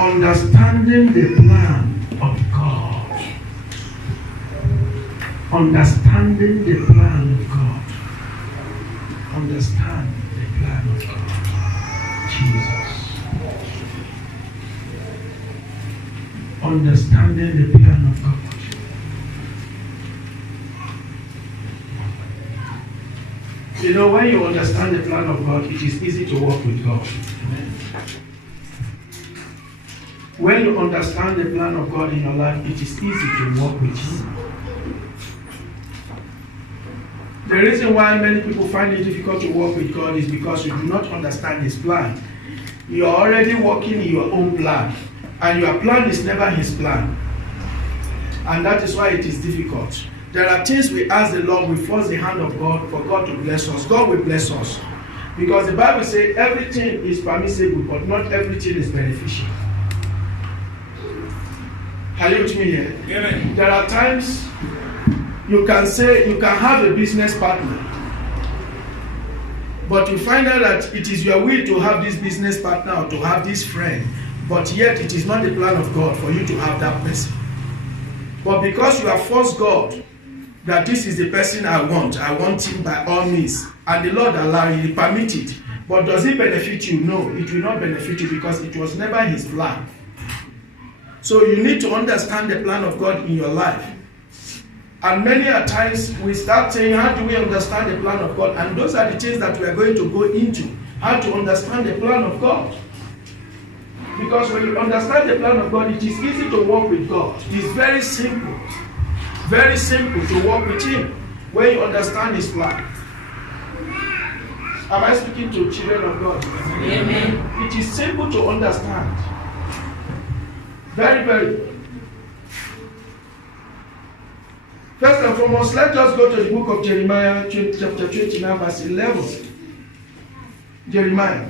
Understanding the plan of God. Understanding the plan of God. Understand the plan of God. Jesus. Understanding the plan of God. You know, when you understand the plan of God, it is easy to walk with God. Amen. When you understand the plan of God in your life, it is easy to walk with Him. The reason why many people find it difficult to walk with God is because you do not understand His plan. You are already walking in your own plan, and your plan is never His plan. And that is why it is difficult. There are things we ask the Lord, we force the hand of God for God to bless us. God will bless us. Because the Bible says everything is permissible, but not everything is beneficial. Are you with me here? Amen. There are times you can say you can have a business partner, but you find out that it is your will to have this business partner or to have this friend, but yet it is not the plan of God for you to have that person. But because you have forced God that this is the person I want him by all means, and the Lord allow He permit it, but does it benefit you? No, it will not benefit you because it was never His plan. So you need to understand the plan of God in your life. And many a times we start saying, how do we understand the plan of God? And those are the things that we are going to go into. How to understand the plan of God. Because when you understand the plan of God, it is easy to walk with God. It is very simple. Very simple to walk with Him when you understand His plan. Am I speaking to children of God? Amen. It is simple to understand. Very, very. First and foremost, let's just go to the book of Jeremiah, chapter 29, verse 11. Jeremiah.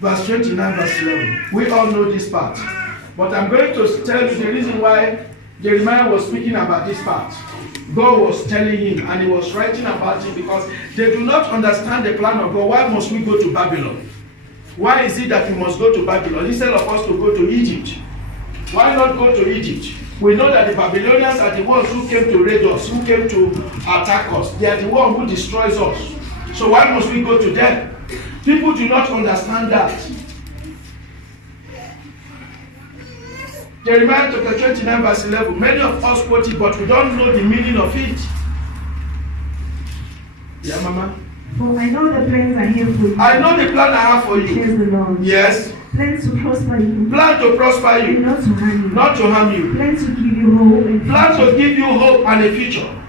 Verse 29, verse 11. We all know this part. But I'm going to tell you the reason why Jeremiah was speaking about this part. God was telling him, and he was writing about it because they do not understand the plan of God. Why must we go to Babylon? Why is it that we must go to Babylon instead of us to go to Egypt? Why not go to Egypt? We know that the Babylonians are the ones who came to raid us, who came to attack us. They are the ones who destroys us. So why must we go to them? People do not understand that. Jeremiah chapter 29 verse 11. Many of us quote it, but we don't know the meaning of it. Yeah, Mama? For I know the plans I have for you. I know the plan I have for you. Says the Lord. Yes. Plans to prosper you. Plan to prosper you. And not to harm you. Not to harm you. Plans to give you hope and Plan to give you hope and a future.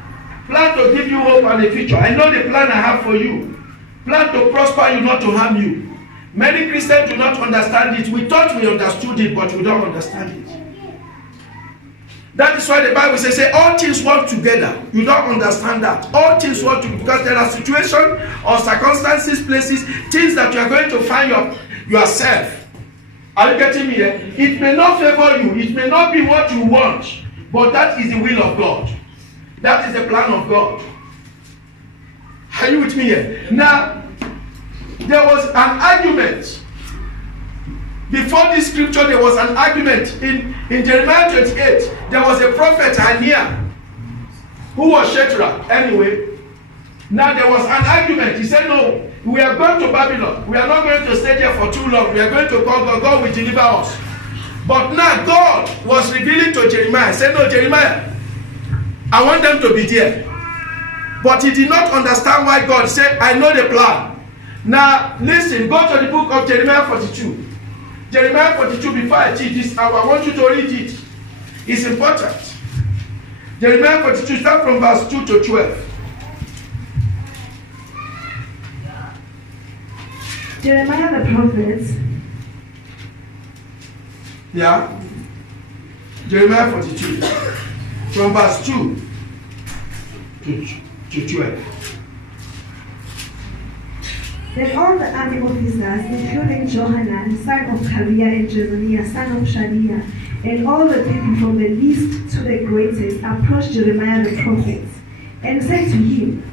Plan to give you hope and a future. I know the plan I have for you. Plan to prosper you, not to harm you. Many Christians do not understand it. We thought we understood it, but we don't understand it. That is why the Bible says, all things work together. You don't understand that. All things work together because there are situations or circumstances, places, things that you are going to find yourself. Are you getting me here? It may not favor you. It may not be what you want. But that is the will of God. That is the plan of God. Are you with me here? Now, there was an argument. Before this scripture, there was an argument. In Jeremiah 28, there was a prophet, Hananiah, who was Shadrach. Anyway, now there was an argument. He said, no, we are going to Babylon. We are not going to stay there for too long. We are going to call God. God will deliver us. But now God was revealing to Jeremiah. He said, no, Jeremiah, I want them to be there. But he did not understand why God said, I know the plan. Now, listen, go to the book of Jeremiah 42. Jeremiah 42, before I teach this, I want you to read it. It's important. Jeremiah 42, start from verse 2 to 12. Jeremiah the prophet. Yeah. Jeremiah 42, from verse 2 to 12. Then all the army officers, including Johanan, son of Kareah, and Jezaniah, son of Shadiah, and all the people from the least to the greatest, approached Jeremiah the prophet and said to him,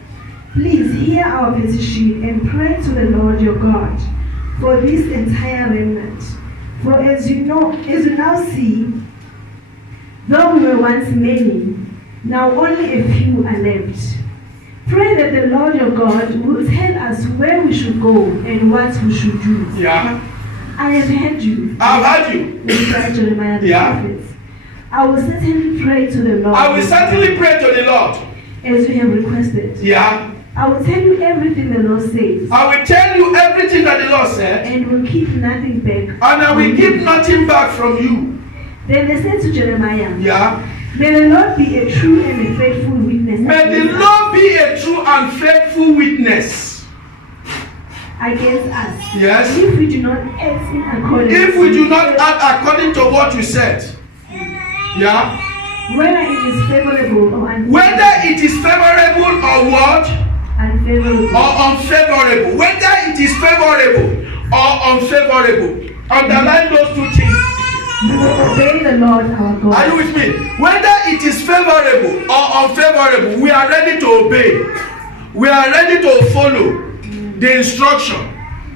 Please hear our petition and pray to the Lord your God for this entire remnant. For as you now see, though we were once many, now only a few are left. Pray that the Lord your God will tell us where we should go and what we should do. Yeah. I have heard you. I've heard you. Replied Jeremiah the prophet. I will certainly pray to the Lord. I will certainly pray to the Lord. As you have requested. Yeah. I will tell you everything the Lord says. I will tell you everything that the Lord said. And will keep nothing back. And I will keep nothing back from you. Then they said to Jeremiah. Yeah. May the Lord be a true and a faithful witness. May the Lord be a true and faithful witness against us. Yes. If we do not act in accordance. If we do not act according to what you said. Yeah. Whether it is favorable or unfavorable. Whether it is favorable or what? Unfavorable. Or unfavorable. Whether it is favorable or unfavorable. Underline those two things. We will obey the Lord our God. Are you with me? Whether it is favorable or unfavorable, we are ready to obey. We are ready to follow the instruction.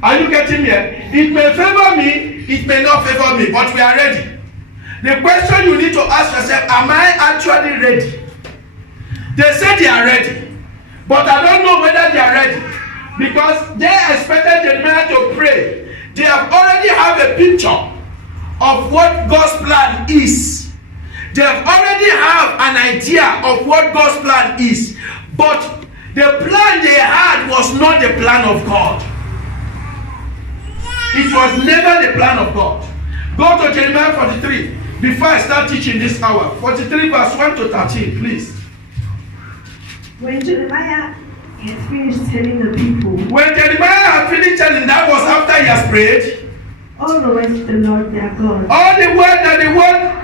Are you getting me? It may favor me, it may not favor me, but we are ready. The question you need to ask yourself, am I actually ready? They say they are ready, but I don't know whether they are ready, because they expected Jeremiah to pray. They have already have a picture of what God's plan is. They have already have an idea of what God's plan is, but the plan they had was not the plan of God. It was never the plan of God. Go to Jeremiah 43 before I start teaching this hour. 43 verse 1 to 13, please. When Jeremiah had finished telling the people. When Jeremiah had finished telling, that was after he has prayed. All the words of the Lord their God. All the word that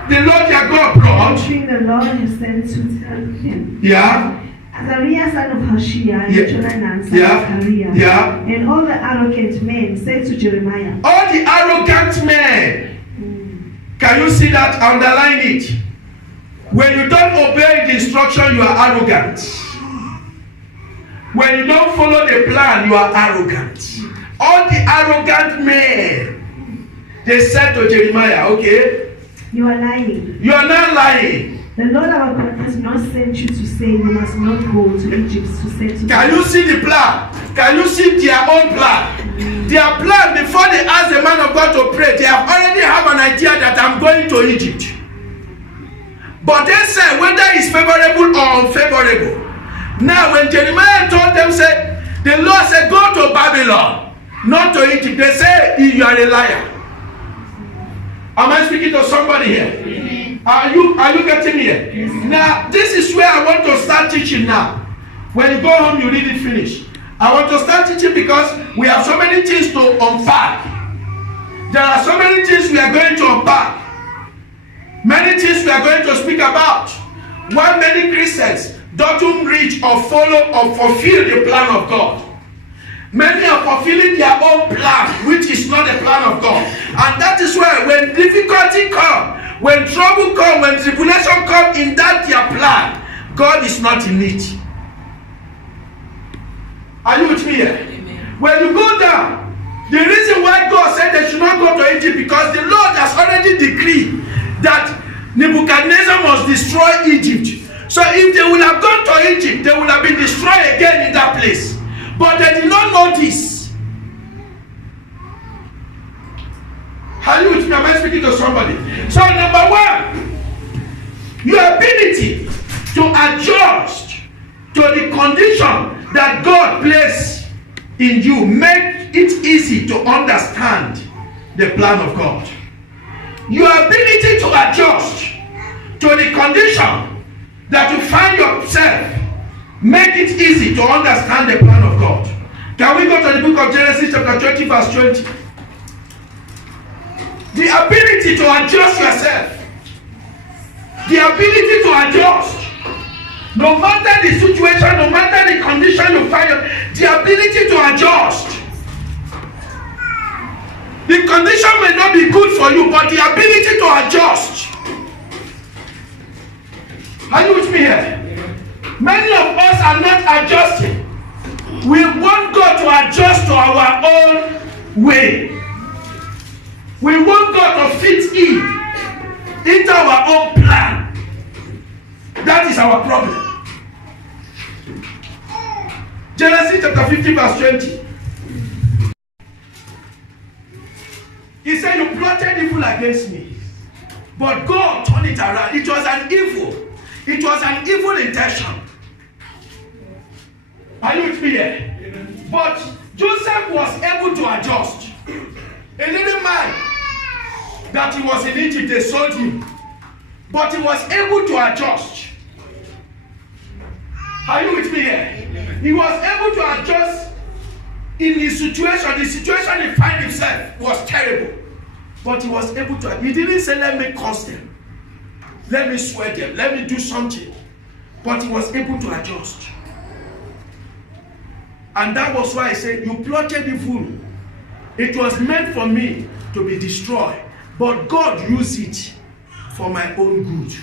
the Lord their God brought. Which the Lord has sent to tell him. Yeah. Azariah son of Hoshea and Johanan son of Kareah, and all the arrogant men said to Jeremiah. All the arrogant men. Can you see that? Underline it. When you don't obey the instruction, you are arrogant. When you don't follow the plan, you are arrogant. All the arrogant men, they said to Jeremiah, okay? You are lying. You are not lying. The Lord our God has not sent you to say you must not go to Egypt to settle. Can you see the plan? Can you see their own plan? Their plan, before they ask the man of God to pray, they have already have an idea that I'm going to Egypt. But they said whether it's favorable or unfavorable. Now when Jeremiah told them, say, the Lord said, go to Babylon, not to Egypt. They say, you are a liar. Am I speaking to somebody here? Are you getting me here? Yes. Now, this is where I want to start teaching now. When you go home, you read it finish. I want to start teaching because we have so many things to unpack. There are so many things we are going to unpack. Many things we are going to speak about. Why many Christians don't reach or follow or fulfill the plan of God. Many are fulfilling their own plan, which is not the plan of God. And that is why when difficulty comes, when trouble comes, when tribulation comes in that their plan, God is not in it. Are you with me here? Amen. When you go down, the reason why God said they should not go to Egypt, because the Lord has already decreed that Nebuchadnezzar must destroy Egypt. So if they would have gone to Egypt, they would have been destroyed again in that place. But they did not know this. Are you with me? Am I speaking to somebody? So number one, your ability to adjust to the condition that God placed in you make it easy to understand the plan of God. Your ability to adjust to the condition that you find yourself make it easy to understand the plan of God. Can we go to the book of Genesis chapter 20 verse 20? The ability to adjust yourself. The ability to adjust. No matter the situation, no matter the condition you find, the ability to adjust. The condition may not be good for you, but the ability to adjust. Are you with me here? Many of us are not adjusting. to adjust to our own way. We want God to fit into our own plan. That is our problem. Genesis chapter 15 verse 20. He said, you plotted evil against me, but God turned it around. It was an evil. It was an evil intention. Are you with me here? But Joseph was able to adjust. A little man that he was in Egypt, they sold him. But he was able to adjust. Are you with me here? He was able to adjust in his situation. The situation he found himself was terrible. But he was able to. He didn't say, let me curse them. Let me swear them. Let me do something. But he was able to adjust. And that was why I said, you plotted evil. It was meant for me to be destroyed. But God used it for my own good.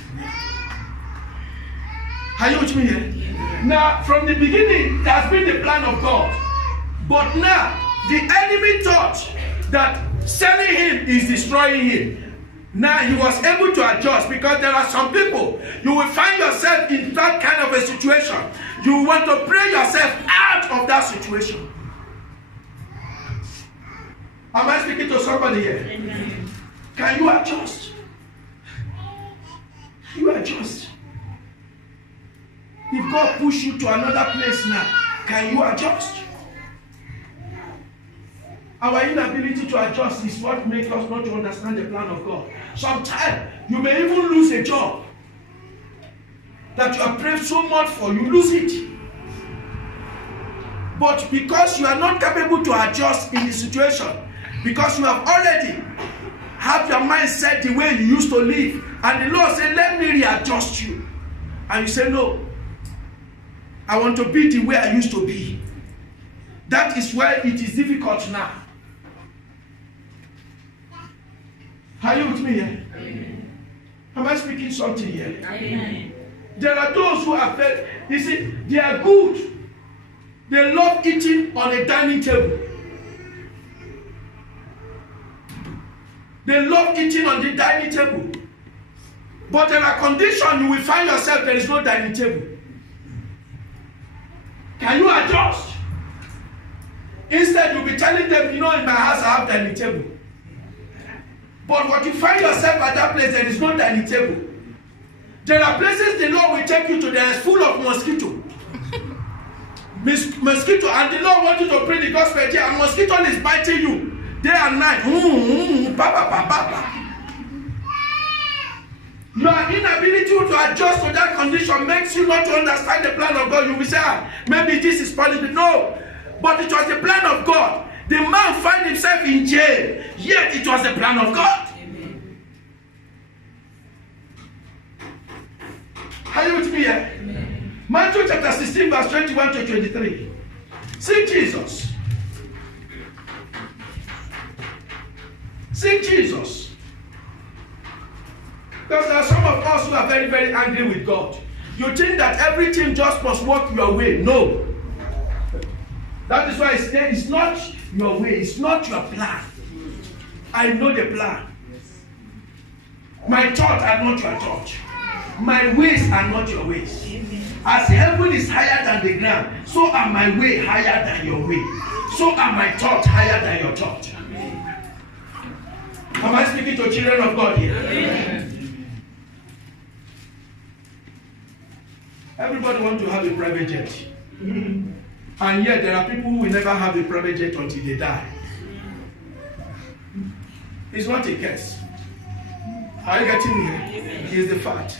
Are you with me here? Now, from the beginning, it has been the plan of God. But now, the enemy thought that selling him is destroying him. Now, he was able to adjust, because there are some people, you will find yourself in that kind of a situation. You want to pray yourself out of that situation. Am I speaking to somebody here? Amen. Can you adjust? Can you adjust? If God push you to another place now, can you adjust? Our inability to adjust is what makes us not to understand the plan of God. Sometimes you may even lose a job that you have prayed so much for, you lose it. But because you are not capable to adjust in the situation, because you have already have your mind set the way you used to live, and the Lord said, let me readjust you. And you say, no, I want to be the way I used to be. That is why it is difficult now. Are you with me here? Amen. Am I speaking something here? Amen. There are those who are fed. You see, they are good. They love eating on a dining table. They love eating on the dining table. But there are conditions you will find yourself there is no dining table. Can you adjust? Instead, you'll be telling them, you know, in my house I have dining table. But what you find yourself at that place, there is no dining table. There are places the Lord will take you to, there is full of mosquito. Mosquito, and the Lord wants you to pray the gospel here, and mosquito is biting you day and night. Your inability to adjust to that condition makes you not to understand the plan of God. You will say, maybe this is punishment. No, but it was the plan of God. The man found himself in jail, yet it was the plan of God. Amen. Are you with me here? Amen. Matthew chapter 16, verse 21 to 23. See Jesus. See Jesus. Because there are some of us who are very, very angry with God. You think that everything just must work your way. No. That is why it's not your way. It's not your plan. I know the plan. My thoughts are not your thoughts. My ways are not your ways. As heaven is higher than the ground, so are my way higher than your way. So are my thoughts higher than your thoughts. Am I speaking to children of God here? Amen. Everybody wants to have a private jet. And yet there are people who will never have a private jet until they die. It's not a curse. Are you getting me? It's the fact.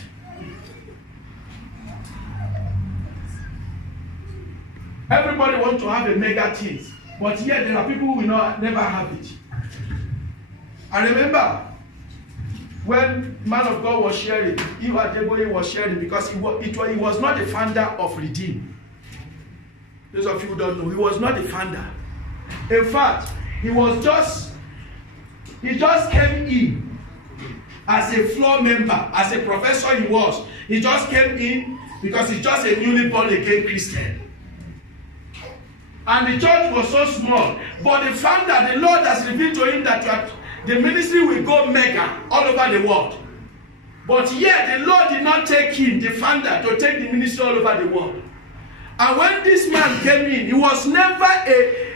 Everybody wants to have a mega thing, but yet there are people who will never have it. I remember when man of God was sharing, Akujo was sharing, because he was not the founder of Redeem. Those of you who don't know, he was not the founder. In fact, he just came in as a floor member, as a professor he was. He just came in because he's just a newly born again Christian. And the church was so small. But the fact that the Lord has revealed to him that the ministry will go mega all over the world. But yet the Lord did not take him, the founder, to take the ministry all over the world. And when this man came in, he was never a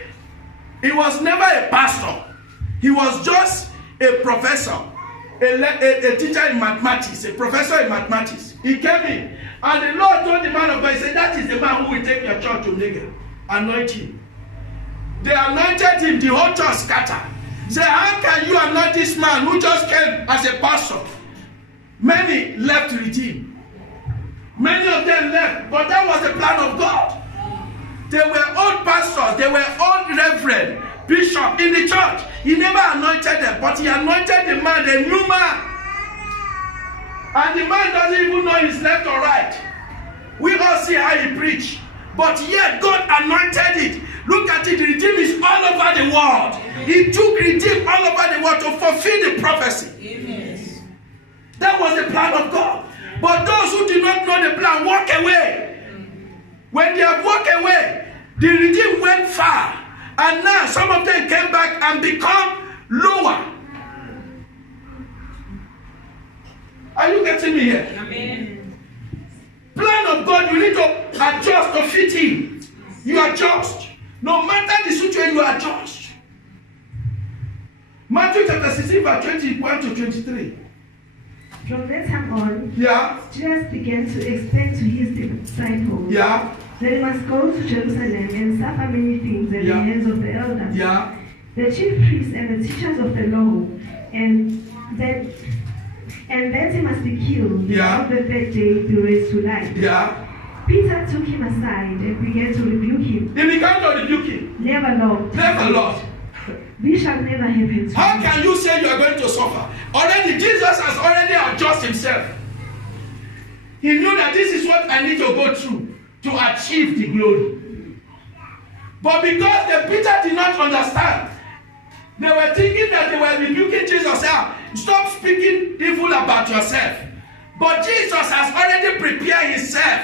pastor. He was just a professor, a teacher in mathematics, a professor in mathematics. He came in, and the Lord told the man of God, he said, that is the man who will take your church to mega. Anoint him. They anointed him, the whole church scattered. Say, how can you anoint this man who just came as a pastor? Many left with him. Many of them left, but that was the plan of God. They were old pastors, they were old reverend, bishop in the church. He never anointed them, but he anointed the man, the new man. And the man doesn't even know his left or right. We all see how he preached. But yet God anointed it. Look at it, the redeem is all over the world. He took redeem all over the world to fulfill the prophecy. Amen. That was the plan of God. But those who did not know the plan walk away. When they have walked away, the redeem went far. And now some of them came back and become lower. Are you getting me here? Amen. Plan of God, you need to adjust to fit in. You adjust. No matter the situation, you adjust. Matthew chapter 16, verse 21 to 23. From that time on, Jesus began to explain to his disciples that he must go to Jerusalem and suffer many things at the hands of the elders, the chief priests and the teachers of the law, and that he must be killed, and on the third day be raised to life. Peter took him aside and began to rebuke him. He began to rebuke him. Never, Lord. Never, Lord. This shall never happen to How you. can you say you are going to suffer? Already, Jesus has already adjusted himself. He knew that this is what I need to go through to achieve the glory. But because the Peter did not understand, they were thinking that they were rebuking Jesus. Stop speaking evil about yourself. But Jesus has already prepared himself.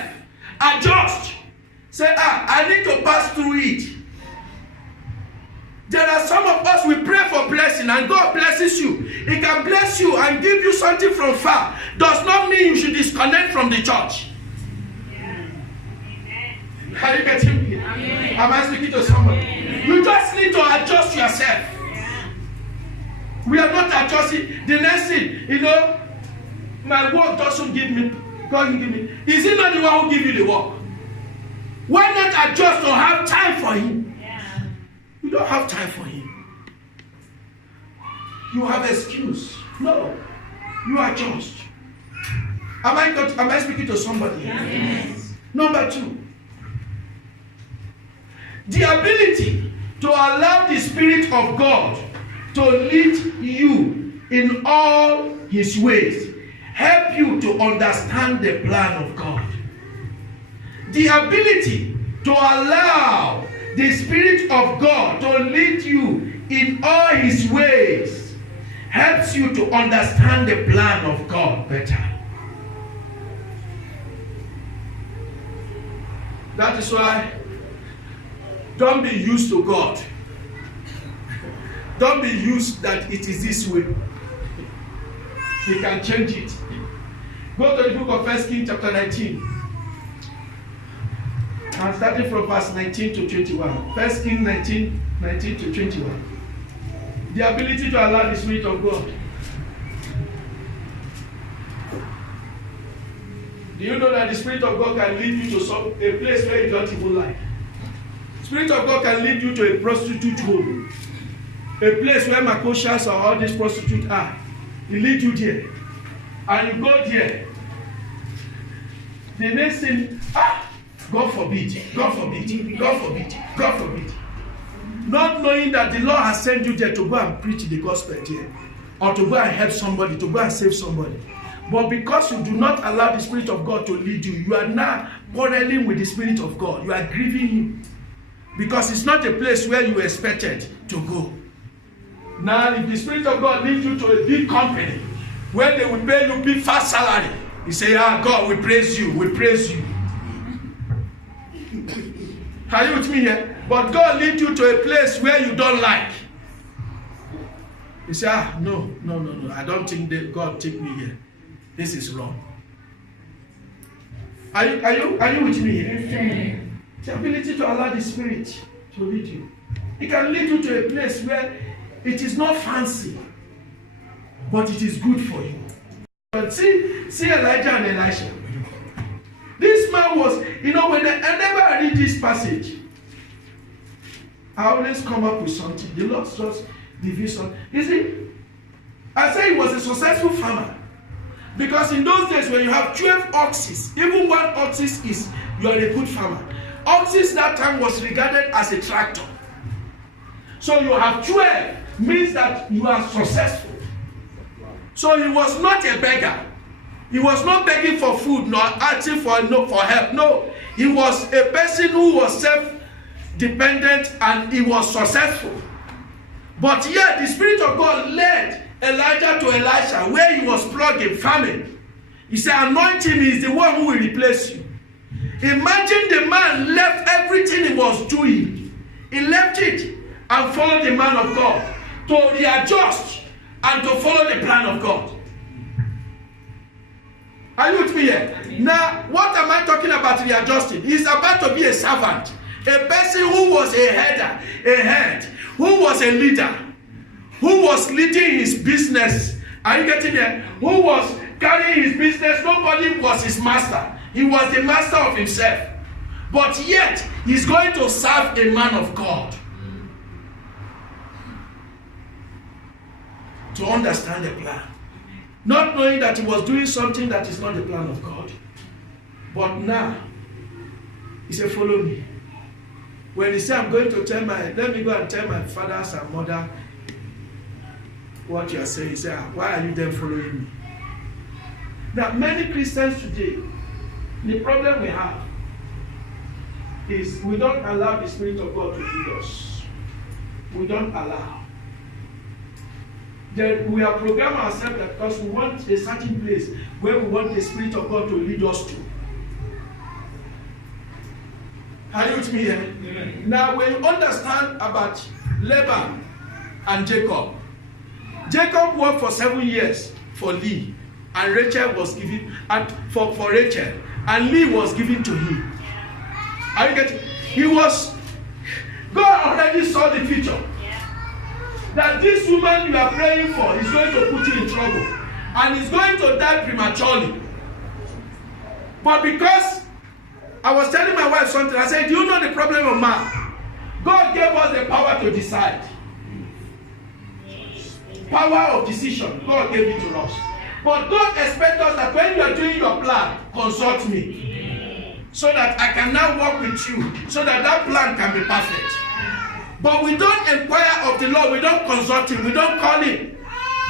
Adjust. Say, I need to pass through it. There are some of us, we pray for blessing and God blesses you. He can bless you and give you something from far. Does not mean you should disconnect from the church. Are you getting me? Am I speaking to somebody? You just need to adjust yourself. We are not adjusting. The next thing, my work doesn't give me, God will give me. Is he not the one who give you the work? Why not adjust to have time for him? You don't have time for him. You have excuse. No. You adjust. Am I speaking to somebody? Yes. Number 2. The ability to allow the Spirit of God to lead you in all his ways, help you to understand the plan of God. The ability to allow the Spirit of God to lead you in all his ways helps you to understand the plan of God better. That is why don't be used to God. Don't be used that it is this way. He can change it. Go to the book of 1 Kings chapter 19. I'm starting from verse 19 to 21. 1 Kings 19 to 21. The ability to allow the Spirit of God. Do you know that the Spirit of God can lead you to a place where you don't even like? Spirit of God can lead you to a prostitute home. A place where Makoshas or all these prostitutes are. He leads you there. And you go there. The next thing, God forbid, God forbid, God forbid, God forbid. Not knowing that the Lord has sent you there to go and preach the gospel there. Or to go and help somebody, to go and save somebody. But because you do not allow the Spirit of God to lead you, you are now quarreling with the Spirit of God. You are grieving him. Because it's not a place where you expected to go. Now, if the Spirit of God leads you to a big company, where they will pay you big fast salary, you say, God, we praise you, we praise you. Are you with me here? But God lead you to a place where you don't like. You say, no. I don't think that God take me here. This is wrong. Are you with me here? Yes, the ability to allow the Spirit to lead you. It can lead you to a place where it is not fancy, but it is good for you. But see Elijah and Elisha. This man was, whenever I read this passage, I always come up with something. The Lord just reveals something. You see, I say he was a successful farmer. Because in those days when you have 12 oxes, even one ox is, you are a good farmer. Oxes that time was regarded as a tractor. So you have 12 means that you are successful. So he was not a beggar. He was not begging for food nor asking for help. No, he was a person who was self-dependent and he was successful. But yet the Spirit of God led Elijah to Elisha where he was plugging, farming. He said, anoint him, he is the one who will replace you. Imagine the man left everything he was doing. He left it and followed the man of God to readjust and to follow the plan of God. Are you with me here? Now, what am I talking about readjusting? He's about to be a servant, a person who was a head, who was a leader, who was leading his business. Are you getting there? Who was carrying his business? Nobody was his master. He was the master of himself. But yet, he's going to serve a man of God. To understand the plan. Not knowing that he was doing something that is not the plan of God. But now, he said, follow me. When he said, let me go and tell my fathers and mother what you are saying, he said, why are you then following me? Now, many Christians today, the problem we have is we don't allow the Spirit of God to lead us. We don't allow. Then we have programmed ourselves because we want a certain place where we want the Spirit of God to lead us to. Are you with me here? Yeah. Now, when you understand about Laban and Jacob, Jacob worked for 7 years for Leah, and Rachel was given for Rachel, and Leah was given to him. Are you getting? God already saw the future. That this woman you are praying for is going to put you in trouble and is going to die prematurely. But because I was telling my wife something, I said, do you know the problem of man? God gave us the power to decide. Power of decision. God gave it to us. But God expects us that when you are doing your plan, consult me. So that I can now work with you. So that that plan can be perfect. But we don't inquire of the Lord. We don't consult him. We don't call him.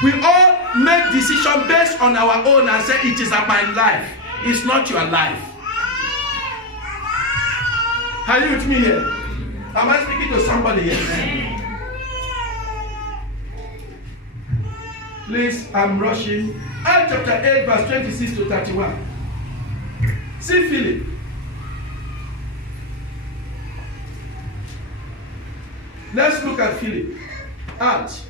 We all make decisions based on our own and say it is my life. It's not your life. Are you with me here? Am I speaking to somebody here? Please, I'm rushing. Acts chapter 8, verse 26 to 31. See Philip. Let's look at Philip. Acts.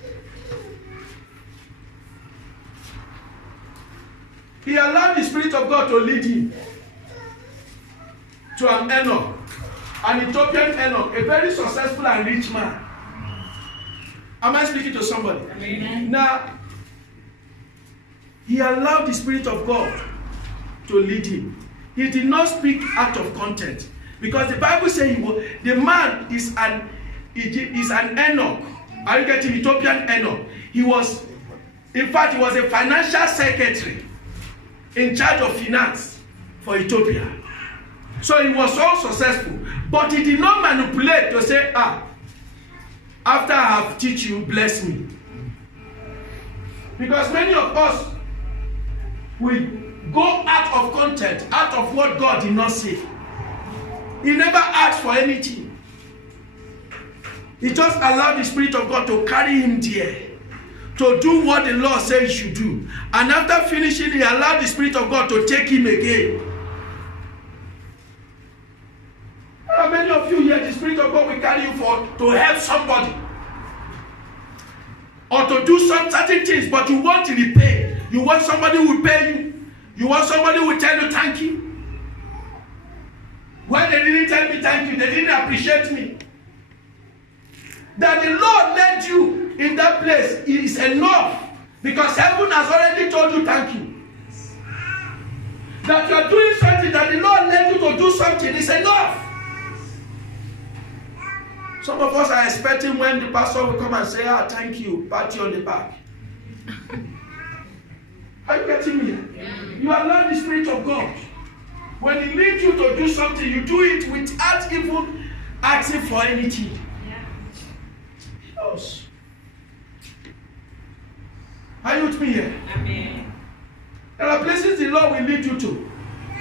He allowed the Spirit of God to lead him to an Enoch, an Ethiopian Enoch, a very successful and rich man. Am I speaking to somebody? Amen. Now, he allowed the Spirit of God to lead him. He did not speak out of content, because the Bible says the man is an Enoch. Are you getting Ethiopian Enoch? He was a financial secretary in charge of finance for Ethiopia. So he was so successful, but he did not manipulate to say, after I have teach you, bless me. Because many of us, we go out of content, out of what God did not say. He never asked for anything. He just allowed the Spirit of God to carry him there, to do what the Lord said he should do. And after finishing, he allowed the Spirit of God to take him again. How many of you here, the Spirit of God will carry you to help somebody? Or to do some certain things, but you want to repay. You want somebody who will pay you. You want somebody who will tell you thank you. When they didn't tell me thank you, they didn't appreciate me. That the Lord led you in that place is enough. Because heaven has already told you thank you. That you are doing something, that the Lord led you to do something is enough. Some of us are expecting when the pastor will come and say, thank you, pat you on the back. Are you getting me? Yeah. You allow the Spirit of God. When He leads you to do something, you do it without even asking for anything. Yeah. He knows. Are you with me here? Amen. There are places the Lord will lead you to.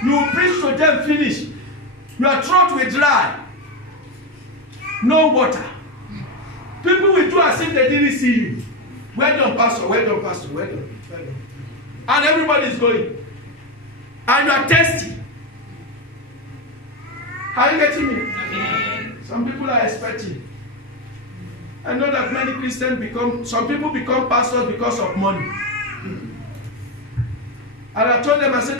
You will preach to them, finish. Your throat will dry. No water. People will do as if they didn't see you. Well done, Pastor. Well done, Pastor. Well done. Well done. And everybody is going. And you are thirsty. Are you getting me? Amen. Some people are expecting. I know that many Christians some people become pastors because of money. And I told them, I said,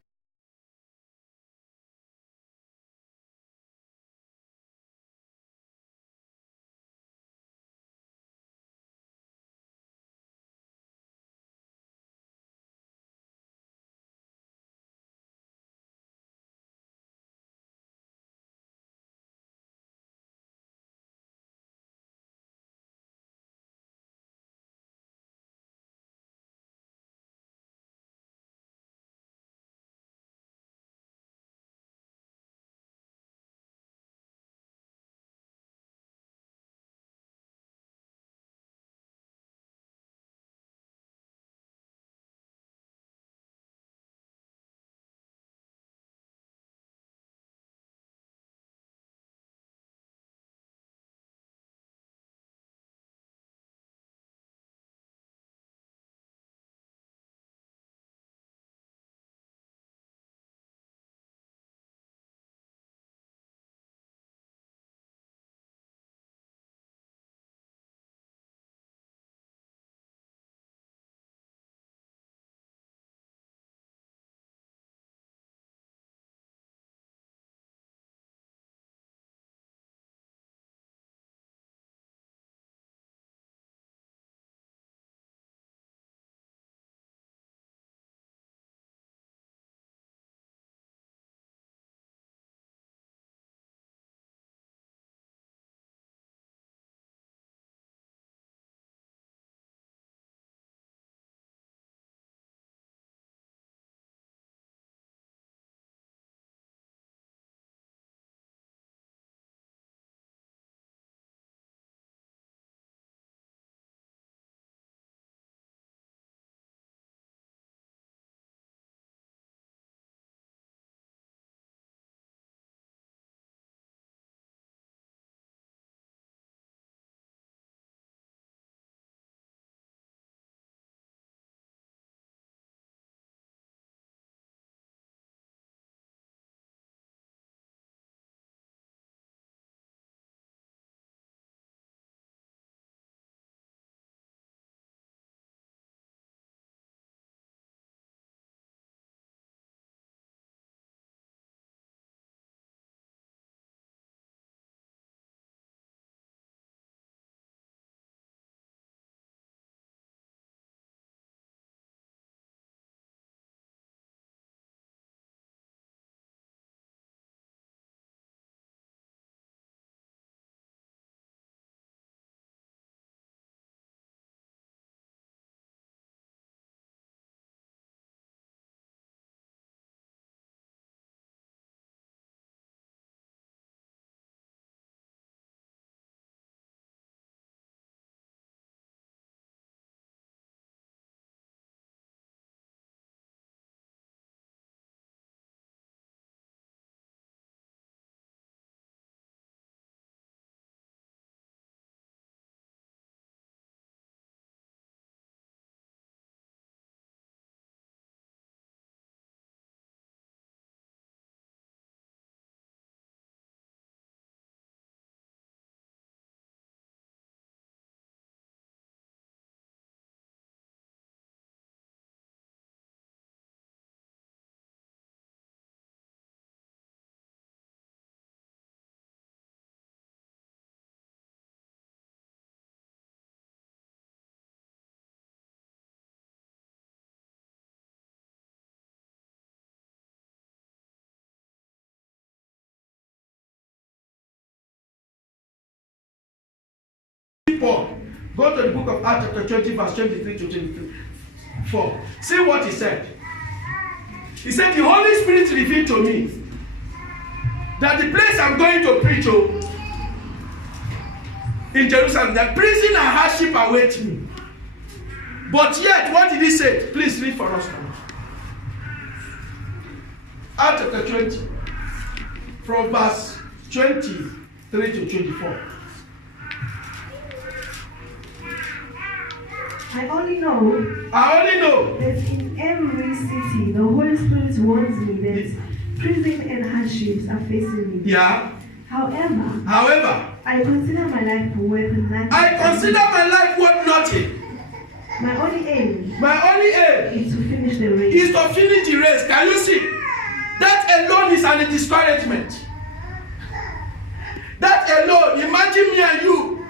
to the book of Acts chapter 20 verse 23 to 24. See what he said. He said, the Holy Spirit revealed to me that the place I'm going to preach in Jerusalem, that prison and hardship await me. But yet, what did he say? Please read for us now. Acts chapter 20, from verse 23 to 24. I only know that in every city the Holy Spirit warns me that prison and hardships are facing me. Yeah. However, I consider my life worth nothing. My only aim is to finish the race. Can you see? That alone is an discouragement. That alone, imagine me and you,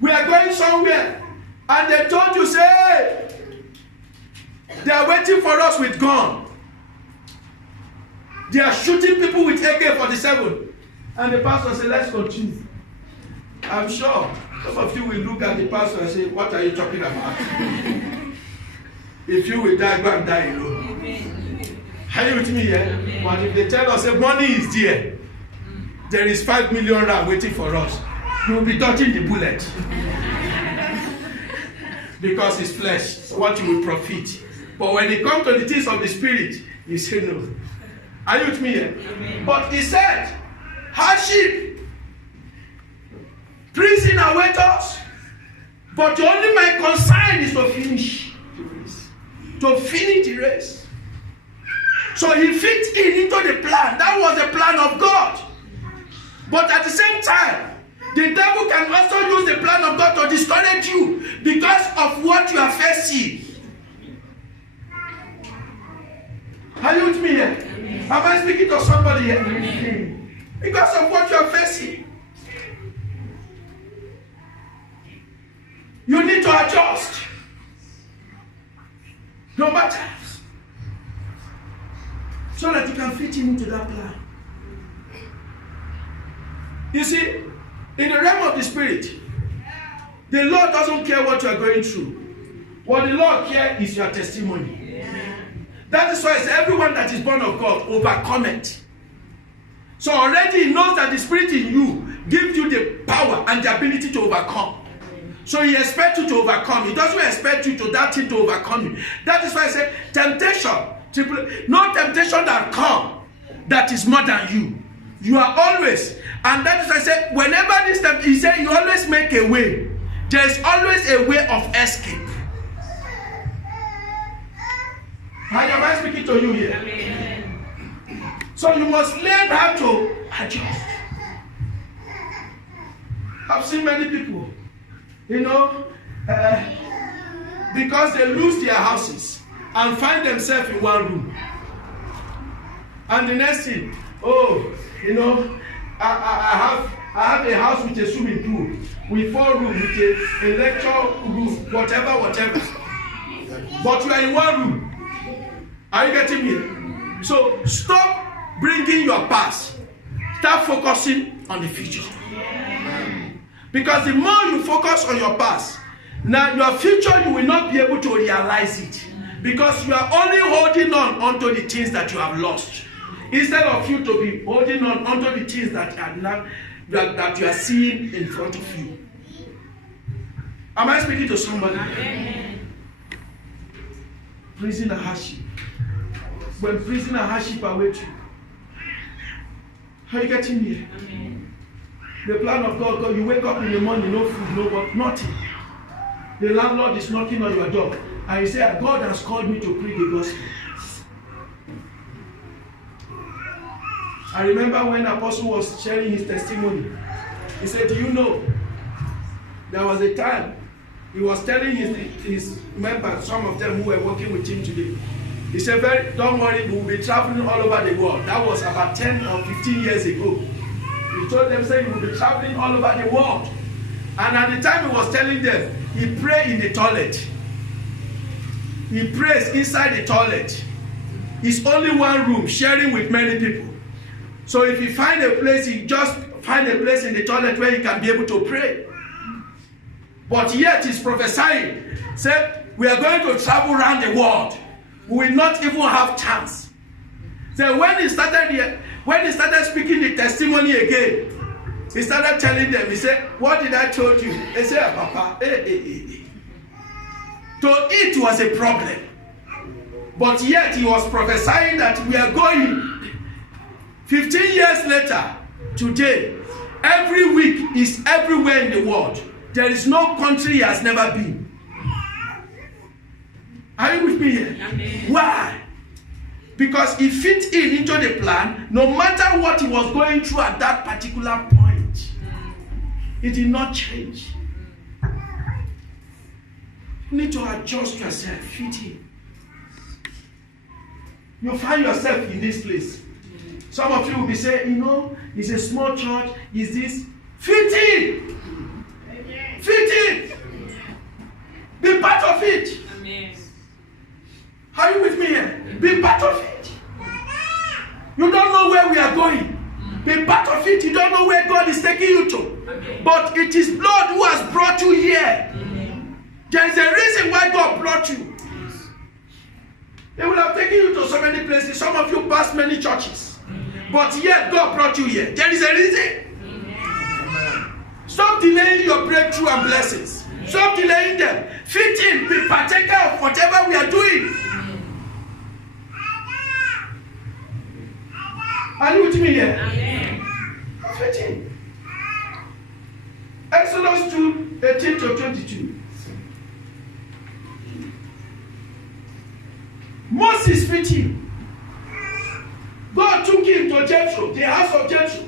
we are going somewhere, and they told you, say, they are waiting for us with gun. They are shooting people with AK-47. And the pastor said, let's continue. I'm sure some of you will look at the pastor and say, what are you talking about? If you will die, go and die alone. Are you with me here? Yeah? But if they tell us that money is there is 5 million rand waiting for us, you will be dodging the bullet. Because it's flesh, what you will profit. But when it comes to the things of the spirit, you say no. Are you with me here? Yeah? But he said, hardship, prison await us, but only my concern is to finish the race. To finish the race. So he fits into the plan. That was the plan of God. But at the same time, the devil can also use the plan of God to discourage you because of what you are facing. Are you with me here? Am I speaking to somebody here? Because of what you are facing. You need to adjust. No matter. So that you can fit into that plan. You see, in the realm of the spirit, the Lord doesn't care what you are going through. What the Lord cares is your testimony. That is why it's everyone that is born of God overcome it. So already he knows that the spirit in you gives you the power and the ability to overcome. So he expects you to overcome. He doesn't expect you to that thing to overcome you. That is why I said temptation. No temptation that come that is more than you. You are always, and that is why I said whenever this time he said you always make a way. There is always a way of escape. Am I speaking to you here? Amen. So you must learn how to adjust. I've seen many people, because they lose their houses and find themselves in one room. And the next thing, I have a house with a swimming pool, with 4 rooms, with a lecture room, whatever. But you are in one room. Are you getting me? So stop bringing your past. Start focusing on the future. Because the more you focus on your past, now your future you will not be able to realize it. Because you are only holding on onto the things that you have lost. Instead of you to be holding on onto the things that are not, that you are seeing in front of you. Am I speaking to somebody? Prison and hardship. When prison and hardship await you. How are you getting here? Amen. The plan of God, you wake up in the morning, no food, no work, nothing. The landlord is knocking on your door. And you say, God has called me to preach the gospel. I remember when Apostle was sharing his testimony. He said, do you know, there was a time he was telling his members, some of them who were working with him today. He said, don't worry, we will be traveling all over the world. That was about 10 or 15 years ago. He told them, saying, we will be traveling all over the world. And at the time he was telling them, he prayed in the toilet. He prays inside the toilet. It's only one room, sharing with many people. So if he find a place, he just find a place in the toilet where he can be able to pray. But yet he's prophesying. Said, we are going to travel around the world. We will not even have chance. So when he started speaking the testimony again, he started telling them, he said, what did I told you? He said, Papa, To eat was a problem. But yet he was prophesying that we are going. 15 years later, today, every week is everywhere in the world. There is no country he has never been. Are you with me here? Amen. Why? Because he fit into the plan, no matter what he was going through at that particular point. It did not change. You need to adjust yourself, fit in. You find yourself in this place. Some of you will be saying, it's a small church, is this? Fit in! Fit in! Be part of it! Are you with me here? Be part of it. You don't know where we are going. Be part of it. You don't know where God is taking you to. But it is blood who has brought you here. There is a reason why God brought you. They would have taken you to so many places. Some of you passed many churches. But yet God brought you here. There is a reason. Stop delaying your breakthrough and blessings. Stop delaying them. Fit in. Be partaker of whatever we are doing. Are you with me here? Fit in. Exodus 2, 18 to 22. Moses fit in. God took him to Jethro, the house of Jethro,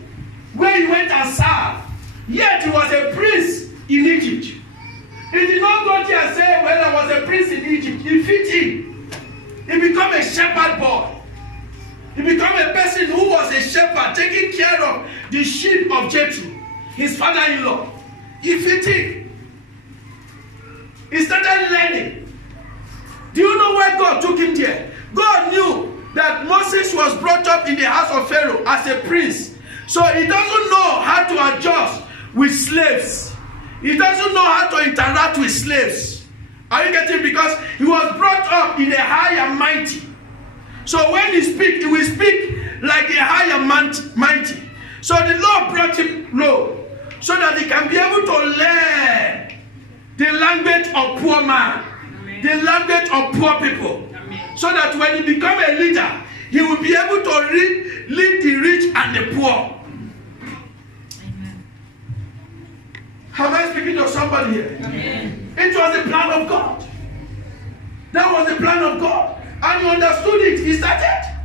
where he went and served. Yet he was a prince in Egypt. He did not go there and say, well, I was a prince in Egypt. He fit in. He became a shepherd boy. He became a person who was a shepherd, taking care of the sheep of Jethro, his father-in-law. He fit in. He started learning. Do you know why God took him there? God knew that Moses was brought up in the house of Pharaoh as a prince. So he doesn't know how to adjust with slaves. He doesn't know how to interact with slaves. Are you getting it? Because he was brought up in a high and mighty. So when he speaks, he will speak like a high and mighty. So the Lord brought him low so that he can be able to learn the language of poor man, the language of poor people. So that when he becomes a leader, he will be able to lead the rich and the poor. Am I speaking to somebody here? Amen. It was the plan of God. That was the plan of God. And he understood it. He started.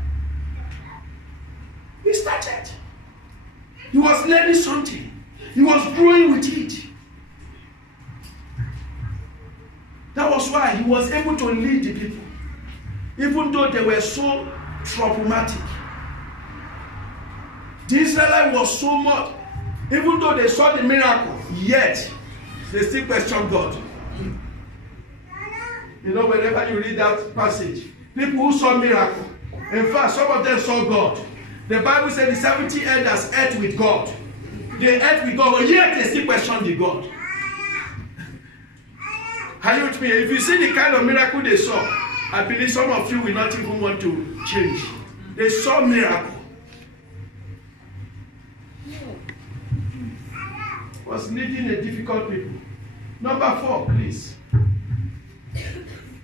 He started. He was learning something. He was growing with it. That was why he was able to lead the people. Even though they were so problematic. The Israelites was so much. Even though they saw the miracle, yet they still question God. You know, whenever you read that passage, people who saw miracle, in fact, some of them saw God. The Bible said the 70 elders ate with God. They ate with God, but yet they still questioned the God. Are you with me? If you see the kind of miracle they saw, I believe some of you will not even want to change. They saw miracle. Was leading a difficult people. Number 4, please.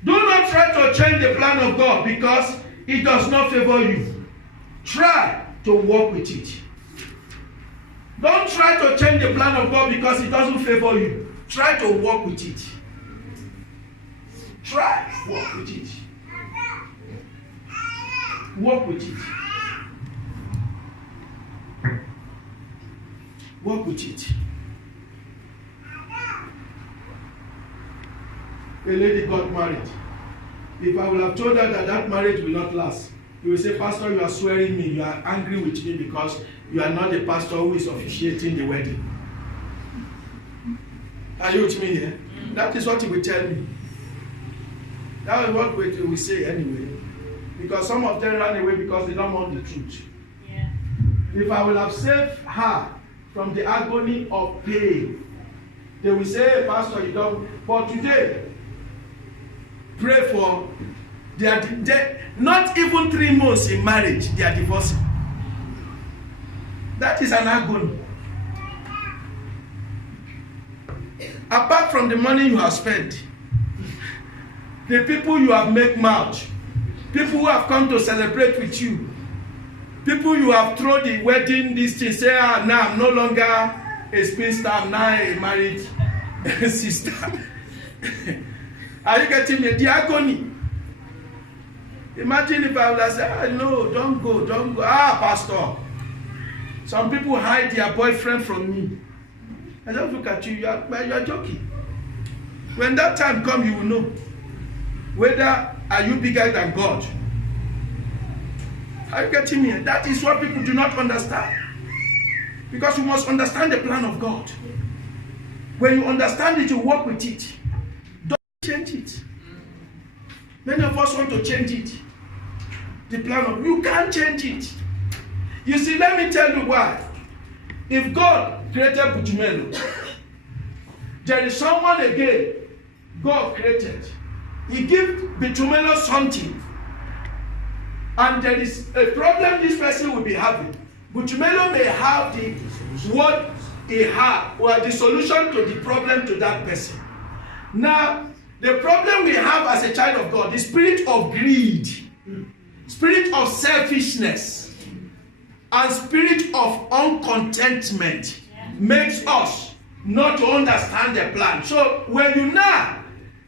Do not try to change the plan of God because it does not favor you. Try to work with it. Don't try to change the plan of God because it doesn't favor you. Try to work with it. Try to work with it. Work with it. Work with it. A lady got married. If I would have told her that that marriage will not last, he will say, Pastor, you are swearing me. You are angry with me because you are not the pastor who is officiating the wedding. Are you with me here? That is what he will tell me. That is what we will say anyway. Because some of them ran away because they don't want the truth. Yeah. If I would have saved her from the agony of pain, They will say, hey, Pastor, you don't. But today, pray for, not even 3 months in marriage, they are divorcing. That is an agony. Apart from the money you have spent, the people you have made mad, people who have come to celebrate with you, people you have thrown the wedding, this thing, say, now I'm no longer a spinster, I'm now a married sister. Are you getting me? The agony. Imagine if I would have said, no, don't go. Pastor. Some people hide their boyfriend from me. I just look at you, you are joking. When that time comes, you will know whether are you bigger than God. Are you getting me? That is what people do not understand. Because you must understand the plan of God. When you understand it, you work with it. Don't change it. Many of us want to change it. The plan of you can't change it. You see, let me tell you why. If God created Butumelo, there is someone again God created. He gives Butumelo something, and there is a problem this person will be having. Butumelo may have what he had, or the solution to the problem to that person. Now, the problem we have as a child of God, the spirit of greed, spirit of selfishness, and spirit of uncontentment makes us not to understand the plan. So when you now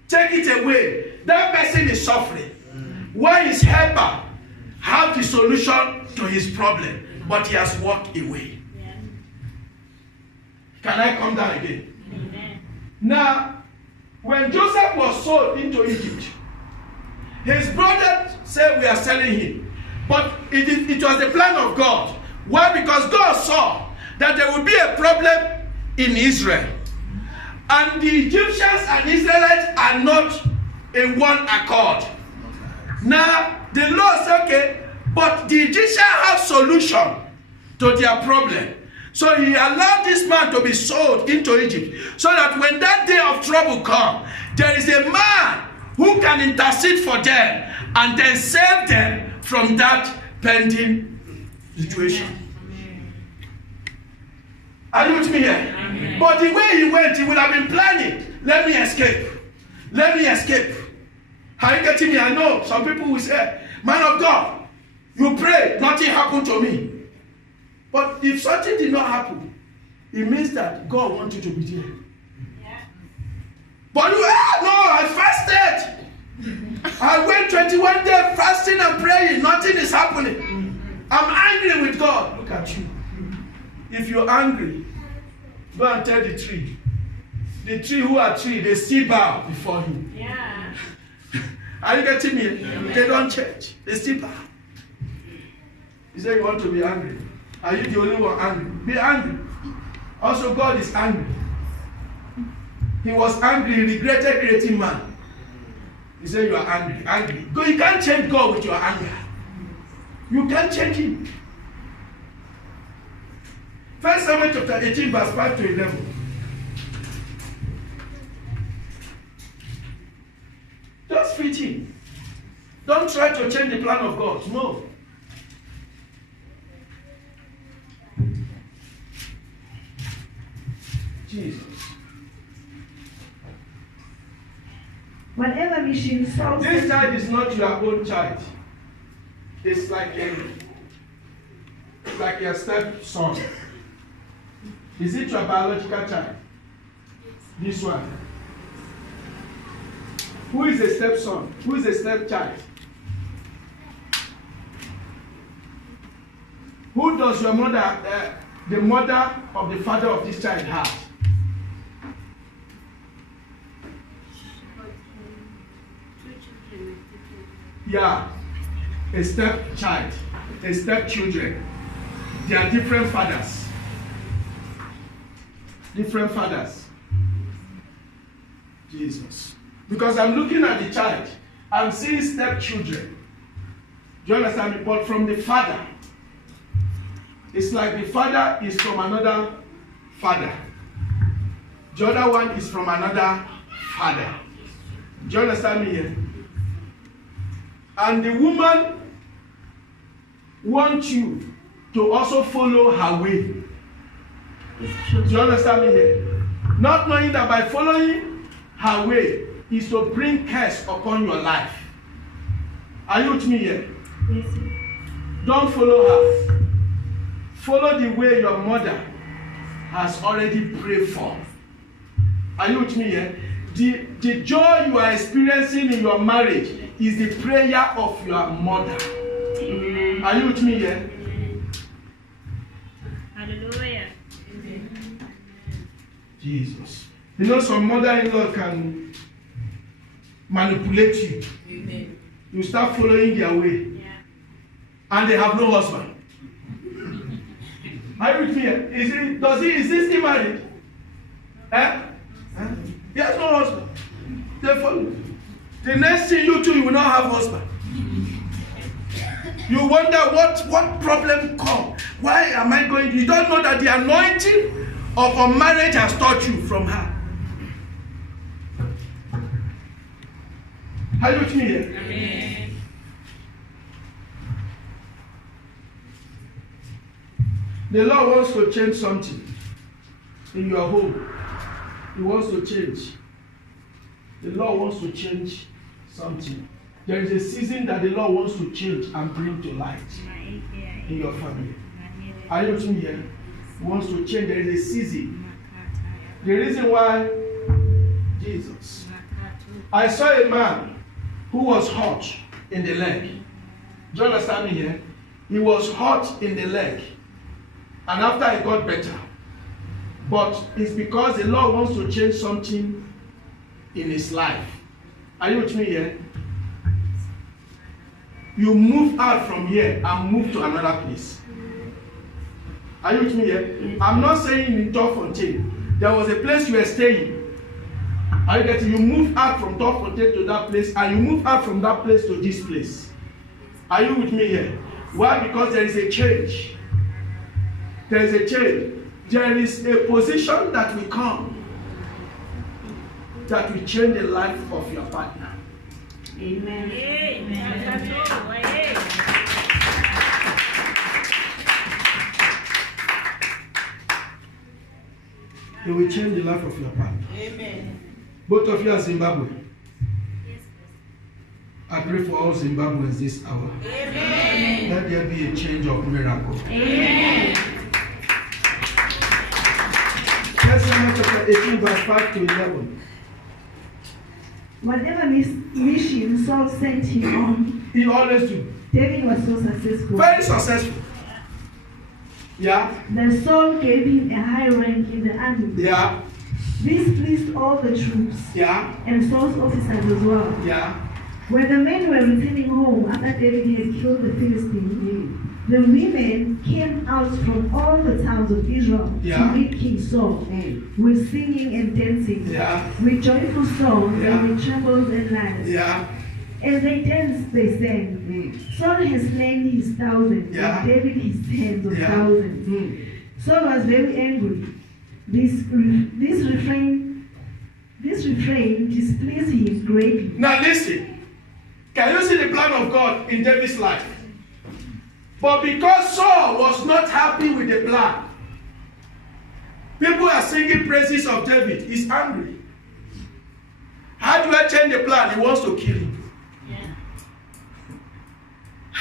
take it away, that person is suffering. While his helper have the solution to his problem, but he has walked away. Can I come down again? Amen. Now, when Joseph was sold into Egypt, his brother said, we are selling him. But it was the plan of God. Why? Because God saw that there would be a problem in Israel. And the Egyptians and Israelites are not in one accord. Now, the Lord said, okay, but the Egyptians have solution to their problem. So he allowed this man to be sold into Egypt, so that when that day of trouble comes, there is a man who can intercede for them and then save them from that pending situation. Are you with me here? Amen. But the way he went, he would have been planning. Let me escape. Let me escape. Are you getting me? I know some people will say, man of God, you pray, nothing happened to me. But if something did not happen, it means that God wants you to be there. Yeah. But you, no, I fasted. I went 21 days fasting and praying. Nothing is happening. I'm angry with God. Look at you. If you're angry, go and tell the tree. The tree who are tree, they still bow before him. Yeah. Are you getting me? Yeah. They don't change. They still bow. You say you want to be angry. Are you the only one angry? Be angry. Also, God is angry. He was angry. He regretted creating man. He said you are angry. Angry. You can't change God with your anger. You can't change him. 1 Samuel chapter 18, verse 5 to 11. Just fit him. Don't try to change the plan of God. No. Jesus. Whatever mission solves. This child is not your own child. It's like your stepson. Is it your biological child? This one. Who is a stepson? Who is a stepchild? Who does your mother, the mother of the father of this child have? Yeah, a stepchild, a stepchildren. They are different fathers. Different fathers. Jesus. Because I'm looking at the child, I'm seeing stepchildren. Do you understand me? But from the father, it's like the father is from another father. The other one is from another father. Do you understand me here? And the woman wants you to also follow her way. Do you understand me here? Not knowing that by following her way is to bring curse upon your life. Are you with me here? Yes, sir. Don't follow her. Follow the way your mother has already prayed for. Are you with me here? The joy you are experiencing in your marriage is the prayer of your mother. Amen. Are you with me here? Hallelujah. Jesus. You know, some mother-in-law can manipulate you. Amen. You start following their way. Yeah. And they have no husband. Are you with me? Is he still married? Eh? He has no husband. They follow. The next thing you will not have husband. You wonder what problem come. Why am I going? You don't know that the anointing of a marriage has taught you from her. Are you with me here? Amen. The Lord wants to change something in your home. He wants to change. The Lord wants to change something. There is a season that the Lord wants to change and bring to light in your family. Are you with me here? He wants to change. There is a season. The reason why, Jesus. I saw a man who was hot in the leg. Do you understand me here? He was hot in the leg. And after he got better. But it's because the Lord wants to change something in his life. Are you with me here? You move out from here and move to another place. Are you with me here? I'm not saying in Topfontaine. There was a place you were staying. Are you getting? You move out from Topfontaine to that place, and you move out from that place to this place. Are you with me here? Why? Because there is a change. There is a change. There is a position that will come that will change the life of your partner. Amen. It will change the life of your partner. Amen. Both of you are Zimbabwe. I pray for all Zimbabweans this hour. Amen. Let there be a change of miracle. Amen. 1 Samuel chapter 18, verse 5 to 11. Whatever mission Saul sent him on, He always do. David was so successful. Very successful. Yeah. Then Saul gave him a high rank in the army. Yeah. This pleased all the troops Yeah. and Saul's officers as well. Yeah. When the men were returning home after David had killed the Philistine, the women came out from all the towns of Israel Yeah. to meet King Saul with singing and dancing, Yeah. with joyful songs Yeah. and with trembles and lyres. Yeah. As they danced, they sang, Saul has slain his thousands, Yeah. and David his tens of Yeah. thousands. Saul was very angry. This refrain displeased him greatly. Now listen. Can you see the plan of God in David's life? But because Saul was not happy with the plan, people are singing praises of David. He's angry. How do I change the plan? He wants to kill him.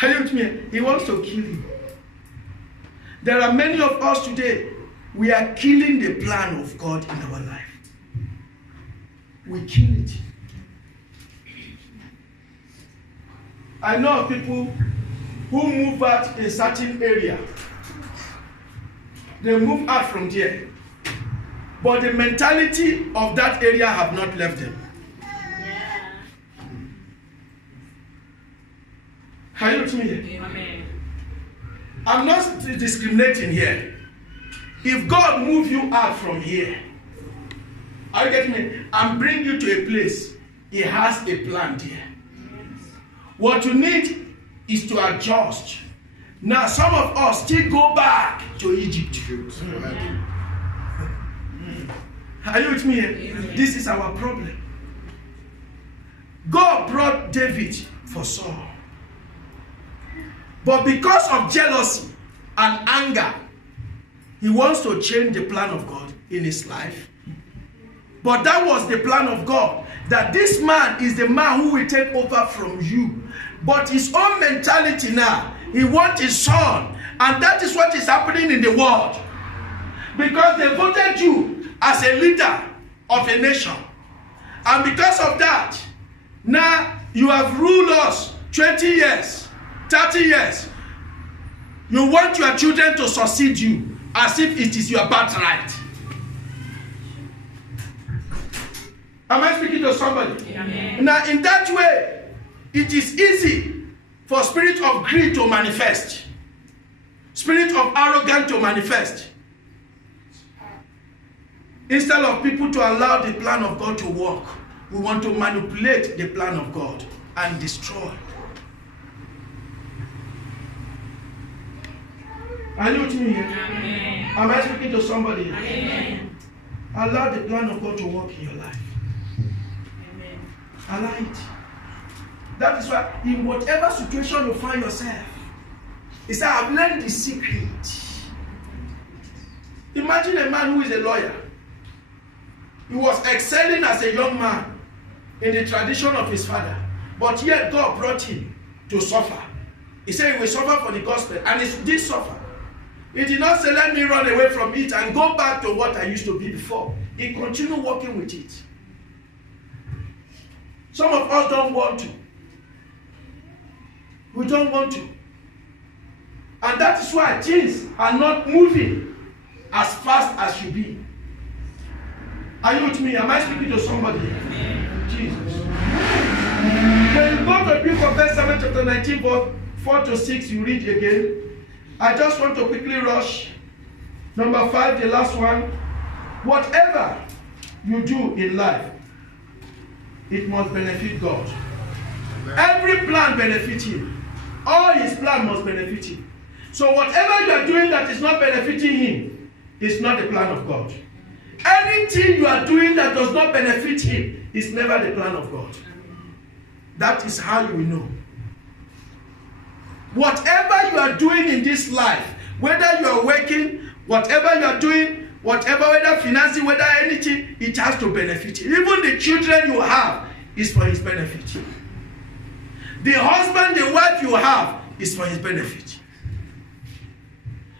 Are you with me? He wants to kill him. There are many of us today, we are killing the plan of God in our life. We kill it. I know of people who move out in a certain area. They move out from there. But the mentality of that area have not left them. Are you with me? Amen. I'm not discriminating here. If God move you out from here, are you getting me? And bring you to a place, He has a plan there. What you need is to adjust. Now, some of us still go back to Egypt. Are you with me? This is our problem. God brought David for Saul. But because of jealousy and anger, he wants to change the plan of God in his life. But that was the plan of God, that this man is the man who will take over from you. But his own mentality now, he wants his son. And that is what is happening in the world. Because they voted you as a leader of a nation. And because of that, now you have ruled us 20 years, 30 years. You want your children to succeed you as if it is your birthright. Am I speaking to somebody? Yeah. Now, in that way, it is easy for spirit of greed to manifest, spirit of arrogance to manifest, instead of people to allow the plan of God to work. We want to manipulate the plan of God and destroy. Are you with me here? Amen. Am I speaking to somebody here? Amen. Allow the plan of God to work in your life. Amen. Allow it. That is why in whatever situation you find yourself, it's that I've learned the secret. Imagine a man who is a lawyer. He was excelling as a young man in the tradition of his father. But yet God brought him to suffer. He said he will suffer for the gospel. And he did suffer. He did not say, let me run away from it and go back to what I used to be before. He continued working with it. Some of us don't want to. We don't want to. And that is why things are not moving as fast as should be. Are you with me? Am I speaking to somebody? Jesus. When you go to the book of 1 Samuel chapter 19, verse 4 to 6, you read again. I just want to quickly rush. Number 5, the last one. Whatever you do in life, it must benefit God. Every plan benefits him. All his plan must benefit him. So whatever you are doing that is not benefiting him, is not the plan of God. Anything you are doing that does not benefit him is never the plan of God. That is how you will know. Whatever you are doing in this life, whether you are working, whatever you are doing, whatever, whether financing, whether anything, it has to benefit him. Even the children you have is for his benefit. The husband, the wife you have is for his benefit.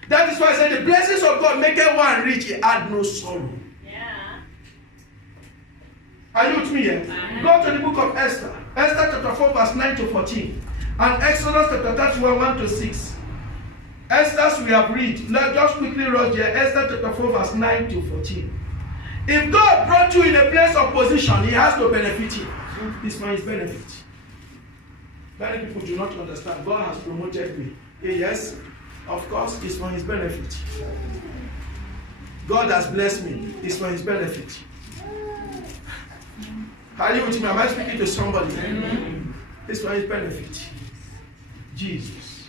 That is why I said the blessings of God make one rich, he add no sorrow. Yeah. Are you with me here? Go to the book of Esther. Esther chapter 4 verse 9 to 14. And Exodus chapter 31 1 to 6. Esther we have read. Let's just quickly rush here. Esther chapter 4 verse 9 to 14. If God brought you in a place of position, he has to benefit you. It's for his benefit. Many people do not understand. God has promoted me. Yes, of course, it's for his benefit. God has blessed me. It's for his benefit. Are you with me? Am I speaking to somebody? Amen. It's for his benefit. Jesus.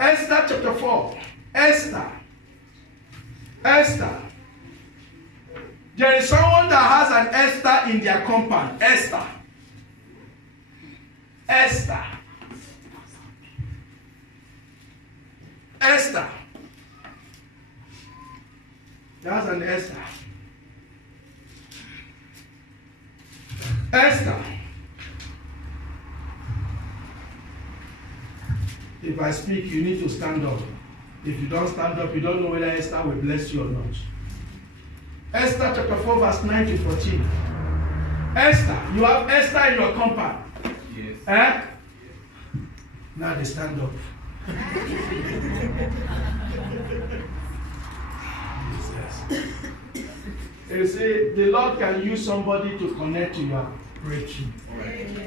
Esther chapter 4. Esther. Esther. There is someone that has an Esther in their compound. Esther. Esther. Esther. That's an Esther. Esther. If I speak, you need to stand up. If you don't stand up, you don't know whether Esther will bless you or not. Esther chapter 4 verse 9 to 14. Esther, you have Esther in your compound. Yes. Eh? Now they stand up. You see, the Lord can use somebody to connect to your breakthrough.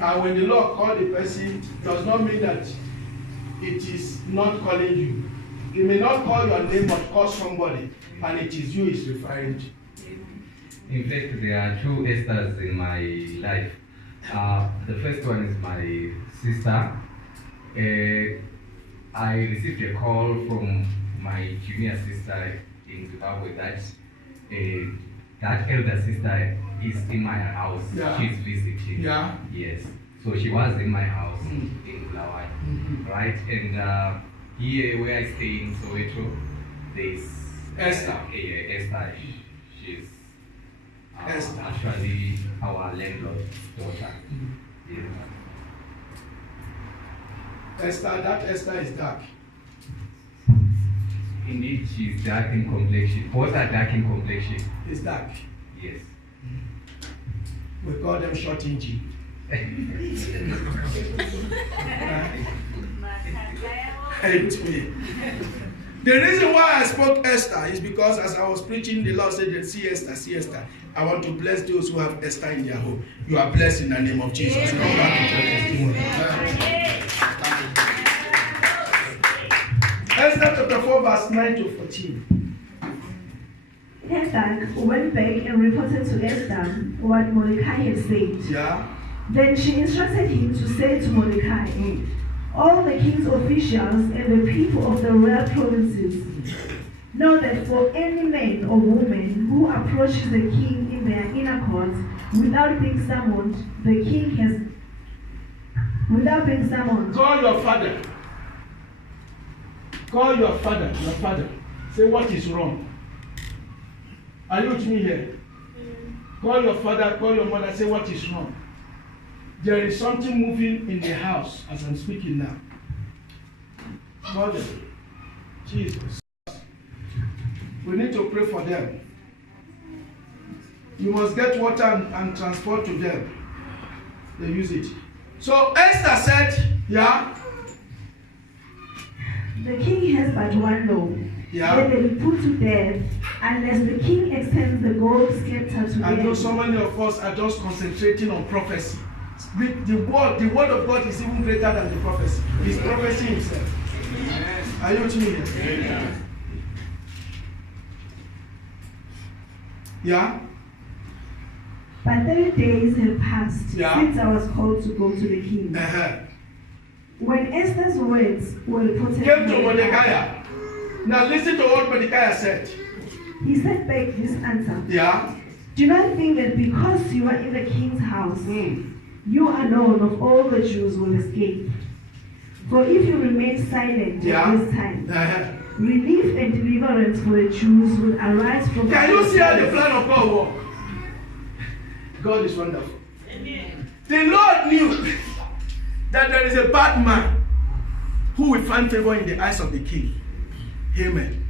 And when the Lord calls the person, does not mean that it is not calling you. He may not call your name, but call somebody, and it is you he's referring to. In fact, there are two Esthers in my life. The first one is my sister. I received a call from my junior sister in Zimbabwe that that elder sister is in my house. Yeah. She's visiting. Yeah. Yes. So she was in my house in Lawai, right? And here where I stay in Soweto, there's Esther. Esther. She's Esther. actually our landlord's daughter. Yeah. Esther, that Esther is dark. Indeed, she's dark in complexion. Both are dark in complexion. It's dark. Yes. We call them short inky. Hate me. The reason why I spoke Esther is because as I was preaching, the Lord said, see Esther, see Esther. I want to bless those who have Esther in their home. You are blessed in the name of Jesus. Come back to your testimony. Esther chapter 4, verse 9 to 14. Hathach went back and reported to Esther what Mordecai had said. Yeah. Then she instructed him to say to Mordecai, all the king's officials and the people of the royal provinces know that for any man or woman who approaches the king in their inner court without being summoned, the king has, without being summoned. Call your father. Call your father, your father. Say what is wrong. Are you with me here? Call your father, call your mother, say what is wrong. There is something moving in the house as I'm speaking now. Call them. Jesus. We need to pray for them. You must get water and transport to them. They use it. So Esther said, yeah. The king has but one law. Yeah. That they be put to death unless the king extends the gold scepter to I them. know so many of us are just concentrating on prophecy. The word of God is even greater than the prophecy. He's prophecy himself. Are you with me here? Yeah? But 30 days had passed since I was called to go to the king. When Esther's words were reported Came to Mordecai. Now listen to what Mordecai said. He sent back this answer. Yeah? Do not think that because you are in the king's house, you alone of all the Jews will escape. For if you remain silent at this time, relief and deliverance for the Jews will arise from. Can you see how the plan of God works? God is wonderful. The Lord knew that there is a bad man who will find favor in the eyes of the king. Amen.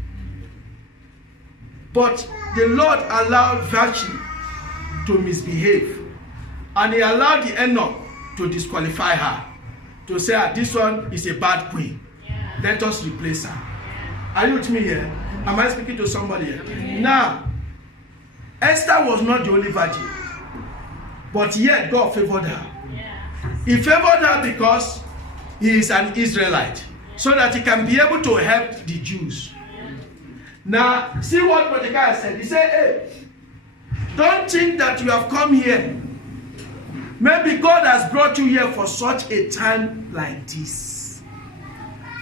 But the Lord allowed Vashti to misbehave. And he allowed the eunuch to disqualify her. To say, this one is a bad queen. Let us replace her. Are you with me here? Am I speaking to somebody here? Now, Esther was not the only virgin. But yet God favored her. He favored her because he is an Israelite. So that he can be able to help the Jews. Now, see what Mordecai said. He said, hey, don't think that you have come here. Maybe God has brought you here for such a time like this.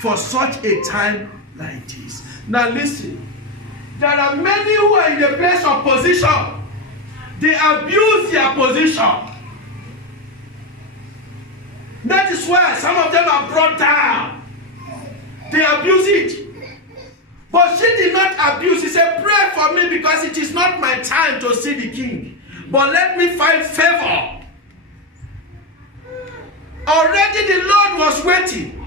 For such a time like this. Now listen. There are many who are in the place of position. They abuse their position. That is why some of them are brought down. They abuse it. But she did not abuse. She said, pray for me because it is not my time to see the king. But let me find favor. Already the Lord was waiting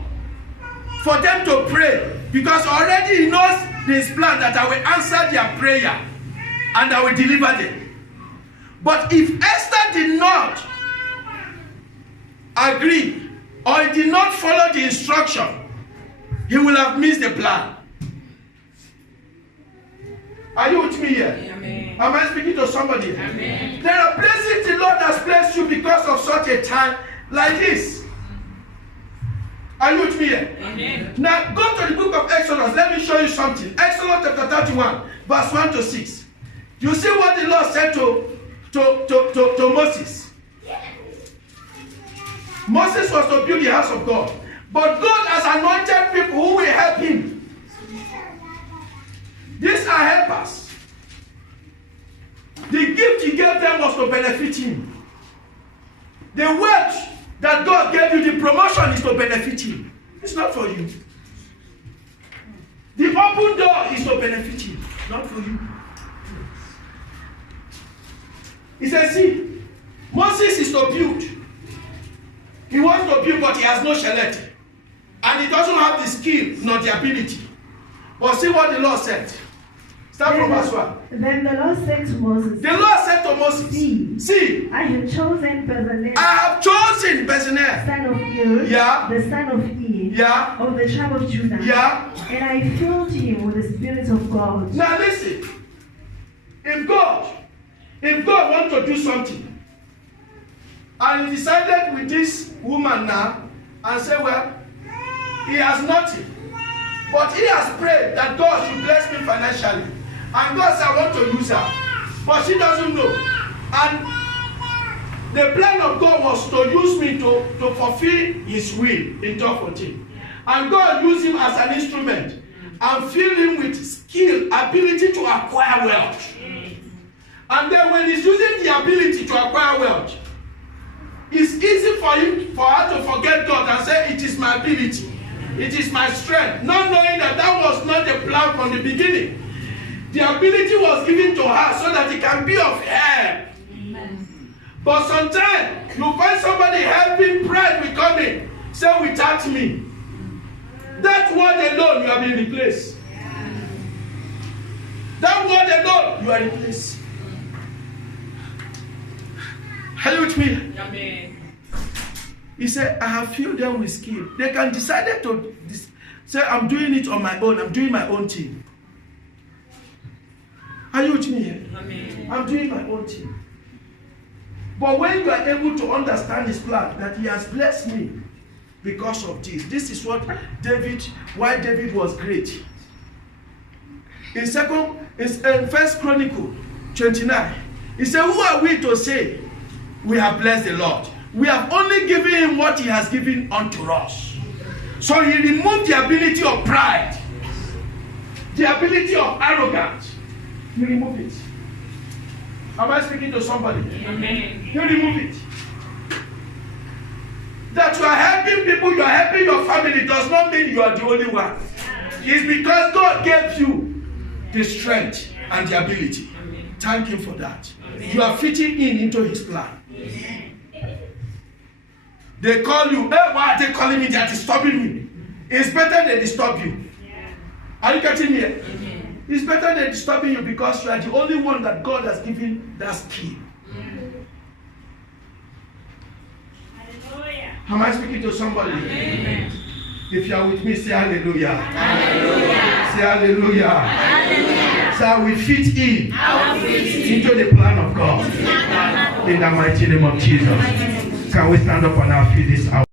for them to pray. Because already he knows his plan that I will answer their prayer. And I will deliver them. But if Esther did not agree or he did not follow the instruction, he will have missed the plan. Are you with me here? Amen. Am I speaking to somebody? Amen. There are places the Lord has placed you because of such a time like this. Are you with me here? Amen. Now go to the book of Exodus. Let me show you something. Exodus chapter 31, verse 1 to 6. You see what the Lord said to Moses. Moses was to build the house of God. But God has anointed people who will help him. These are helpers. he gave them was to benefit him. The word that God gave you, the promotion is to benefit him. It's not for you. The open door is to benefit him, not for you. He says, see, Moses is to build. He wants to build, but he has no sheletti. And he doesn't have the skill nor the ability. But see what the Lord said. Start from verse 1. Then the Lord said to Moses, The Lord said to Moses, See, I have chosen Bezalel, I have chosen Bezalel, son of Ur, Yeah. the son of E, Yeah. of the tribe of Judah, Yeah. and I filled him with the Spirit of God. Now listen. If God wants to do something, and he decided with this woman now, and say, well, he has nothing, but he has prayed that God should bless me financially. And God said, I want to use her. But she doesn't know. And the plan of God was to use me to fulfill his will in 12:14. And God used him as an instrument and filled him with skill, ability to acquire wealth. And then when he's using the ability to acquire wealth, it's easy for her to forget God and say, it is my ability. It is my strength. Not knowing that that was not the plan from the beginning. The ability was given to her so that it can be of help. Amen. But sometimes you find somebody helping, pride will come in. Say, without me. That word alone, you have been replaced. That word alone, you are replaced. Are you with me? Amen. He said, I have filled them with skill. They can decide to say, I'm doing it on my own. I'm doing my own thing. Are you with me here? Amen. I'm doing my own thing. But when you are able to understand his plan, that he has blessed me because of this. This is why David was great. In First Chronicle 29, he said, who are we to say we have blessed the Lord? We have only given him what he has given unto us. So he removed the ability of pride, the ability of arrogance. He removed it. Am I speaking to somebody? Amen. You remove it. That you are helping people, you are helping your family, does not mean you are the only one. It's because God gave you the strength and the ability. Thank him for that. You are fitting into his plan. They call you, hey, why are they calling me? They are disturbing me. It's better they disturb you. Are you getting me? It's better than disturbing you because you are the only one that God has given that skill. Hallelujah. Am I speaking to somebody? Amen. If you are with me, say hallelujah. Hallelujah. Say hallelujah. Hallelujah. So I will fit in into the plan of God. In the mighty name of Jesus. Can we stand up on our feet this hour?